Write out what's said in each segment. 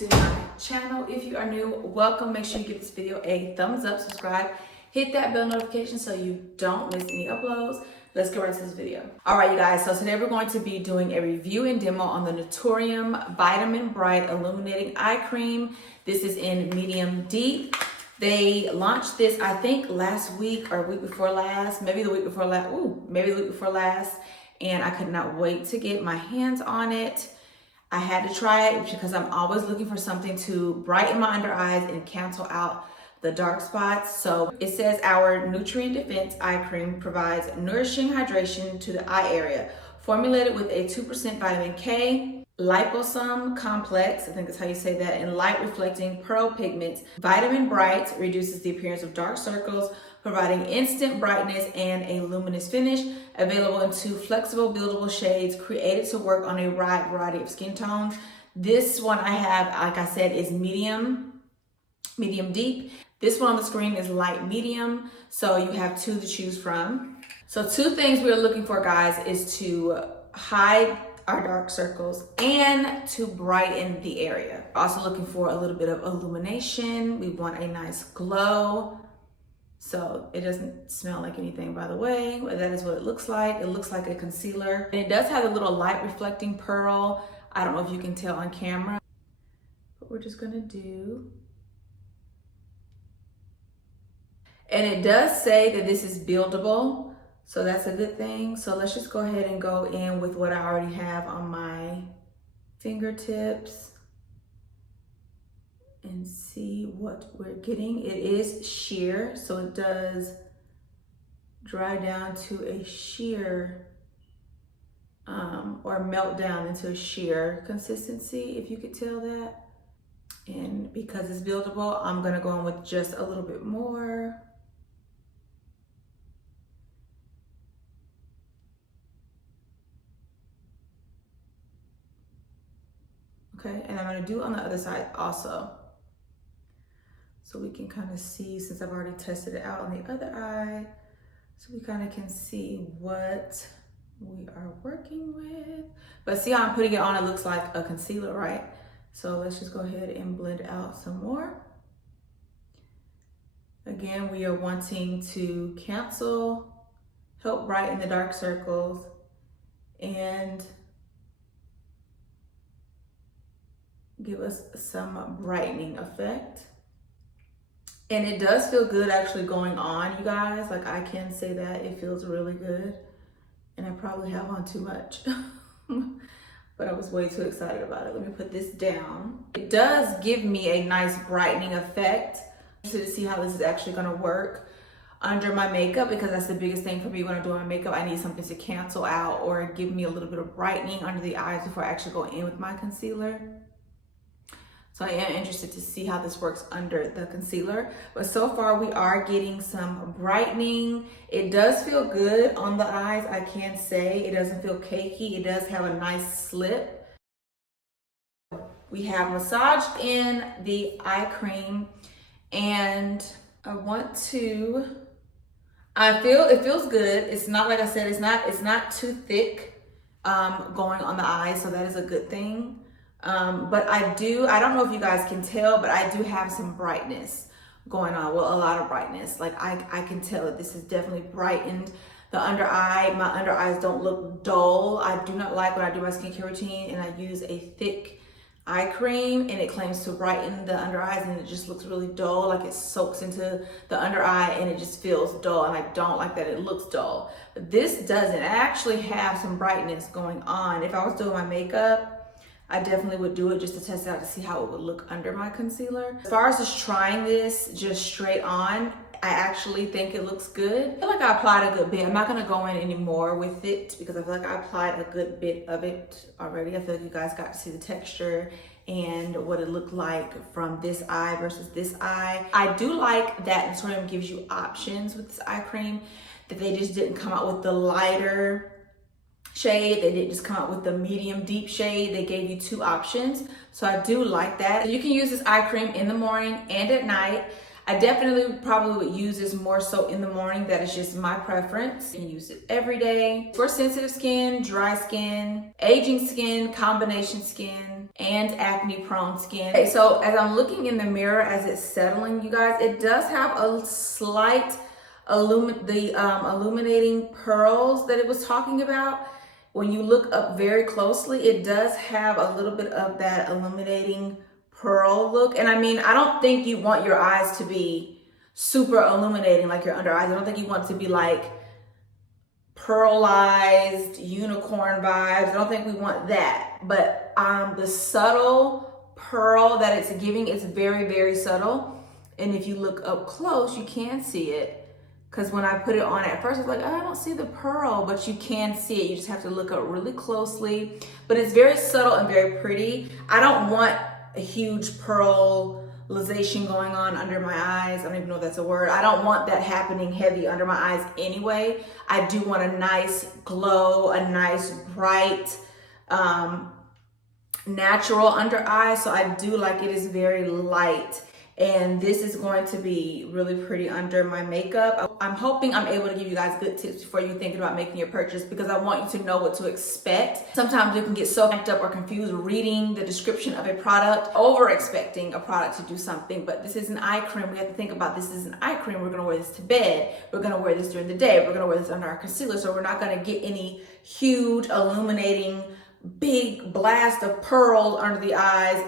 to my channel. If you are new, welcome. Make sure you give this video a thumbs up, subscribe, hit that bell notification so you don't miss any uploads. Let's get right to this video. All right, you guys, so today we're going to be doing a review and demo on the Naturium Vitamin Bright Illuminating Eye Cream. This is in medium deep. They launched this, I think, last week or week before last, maybe the week before last, maybe the week before last, and I could not wait to get my hands on it. I had to try it because I'm always looking for something to brighten my under eyes and cancel out the dark spots. So it says our Nutrient Defense Eye Cream provides nourishing hydration to the eye area, formulated with a 2% vitamin K, liposome complex, I think that's how you say that, and light reflecting pearl pigments. Vitamin Bright reduces the appearance of dark circles, providing instant brightness and a luminous finish. Available in 2 flexible buildable shades, created to work on a wide variety of skin tones. This one I have, like I said, is medium deep. This one on the screen is light medium, so you have 2 to choose from. So 2 things we're looking for, guys, is to hide our dark circles and to brighten the area. Also looking for a little bit of illumination. We want a nice glow. So it doesn't smell like anything, by the way. That is what it looks like. It looks like a concealer. And it does have a little light reflecting pearl. I don't know if you can tell on camera, but we're just gonna do. And it does say that this is buildable, so that's a good thing. So let's just go ahead and go in with what I already have on my fingertips and see what we're getting. It is sheer, so it does dry down to a sheer or melt down into a sheer consistency, if you could tell that. And because it's buildable, I'm gonna go in with just a little bit more. Okay, and I'm gonna do on the other side also. So we can kind of see, since I've already tested it out on the other eye, so we kind of can see what we are working with. But see how I'm putting it on, it looks like a concealer, right? So let's just go ahead and blend out some more. Again, we are wanting to cancel, help brighten the dark circles, and give us some brightening effect. And it does feel good actually going on, you guys. Like, I can say that it feels really good. And I probably have on too much, but I was way too excited about it. Let me put this down. It does give me a nice brightening effect. To see how this is actually gonna work under my makeup, because that's the biggest thing for me when I'm doing my makeup. I need something to cancel out or give me a little bit of brightening under the eyes before I actually go in with my concealer. So I am interested to see how this works under the concealer. But so far we are getting some brightening. It does feel good on the eyes, I can say. It doesn't feel cakey. It does have a nice slip. We have massaged in the eye cream, and I want to, it feels good. It's not, like I said, it's not too thick going on the eyes, so that is a good thing. But I don't know if you guys can tell, but I do have some brightness going on. Well, a lot of brightness. Like I can tell that this has definitely brightened the under eye. My under eyes don't look dull. I do not like when I do my skincare routine and I use a thick eye cream and it claims to brighten the under eyes, and it just looks really dull. Like it soaks into the under eye and it just feels dull, and I don't like that it looks dull. But this doesn't. I actually have some brightness going on. If I was doing my makeup, I definitely would do it just to test it out to see how it would look under my concealer. As far as just trying this just straight on, I actually think it looks good. I feel like I applied a good bit. I'm not gonna go in anymore with it because I feel like I applied a good bit of it already. I feel like you guys got to see the texture and what it looked like from this eye versus this eye. I do like that Naturium gives you options with this eye cream, that they just didn't come out with the lighter shade. They didn't just come out with the medium deep shade. They gave you 2 options. So I do like that. You can use this eye cream in the morning and at night. I definitely probably would use this more so in the morning. That is just my preference. You can use it every day. For sensitive skin, dry skin, aging skin, combination skin, and acne prone skin. Okay, so as I'm looking in the mirror as it's settling, you guys, it does have a slight illuminating pearls that it was talking about. When you look up very closely, it does have a little bit of that illuminating pearl look. And I mean, I don't think you want your eyes to be super illuminating like your under eyes. I don't think you want it to be like pearlized unicorn vibes. I don't think we want that. But the subtle pearl that it's giving is very, very subtle. And if you look up close, you can see it. Because when I put it on at first, I was like, oh, I don't see the pearl, but you can see it. You just have to look up really closely. But it's very subtle and very pretty. I don't want a huge pearlization going on under my eyes. I don't even know if that's a word. I don't want that happening heavy under my eyes anyway. I do want a nice glow, a nice bright, natural under eye. So I do like it is very light. And this is going to be really pretty under my makeup. I'm hoping I'm able to give you guys good tips before you're thinking about making your purchase, because I want you to know what to expect. Sometimes you can get so amped up or confused reading the description of a product, over expecting a product to do something. But this is an eye cream. We have to think about this is an eye cream. We're gonna wear this to bed. We're gonna wear this during the day. We're gonna wear this under our concealer. So we're not gonna get any huge illuminating big blast of pearls under the eyes.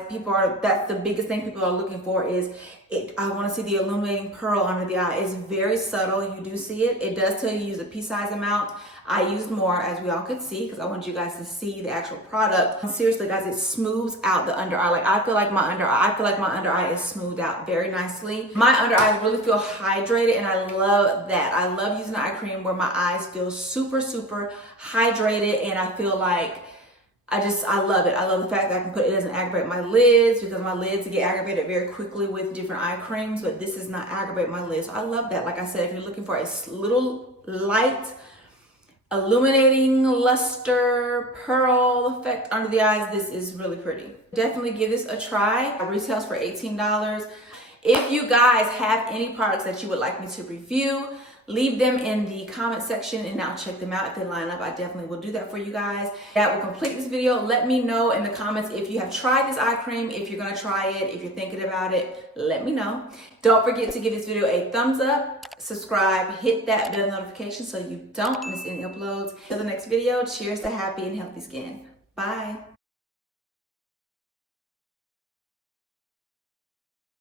That's the biggest thing people are looking for is it. I want to see the illuminating pearl under the eye. It's very subtle. You do see it. It does tell you to use a pea size amount. I used more, as we all could see, because I want you guys to see the actual product. And seriously, guys, it smooths out the under eye. Like I feel like my under eye is smoothed out very nicely. My under eyes really feel hydrated, and I love that. I love using eye cream where my eyes feel super, super hydrated, and I feel like I love it. I love the fact that I can it doesn't aggravate my lids, because my lids get aggravated very quickly with different eye creams, but this does not aggravate my lids. So I love that. Like I said, if you're looking for a little light, illuminating luster pearl effect under the eyes, this is really pretty. Definitely give this a try. It retails for $18. If you guys have any products that you would like me to review, leave them in the comment section and I'll check them out. If they line up, I definitely will do that for you guys. That will complete this video. Let me know in the comments if you have tried this eye cream, if you're gonna try it, if you're thinking about it, let me know. Don't forget to give this video a thumbs up, subscribe, hit that bell notification so you don't miss any uploads. Till the next video, cheers to happy and healthy skin. Bye.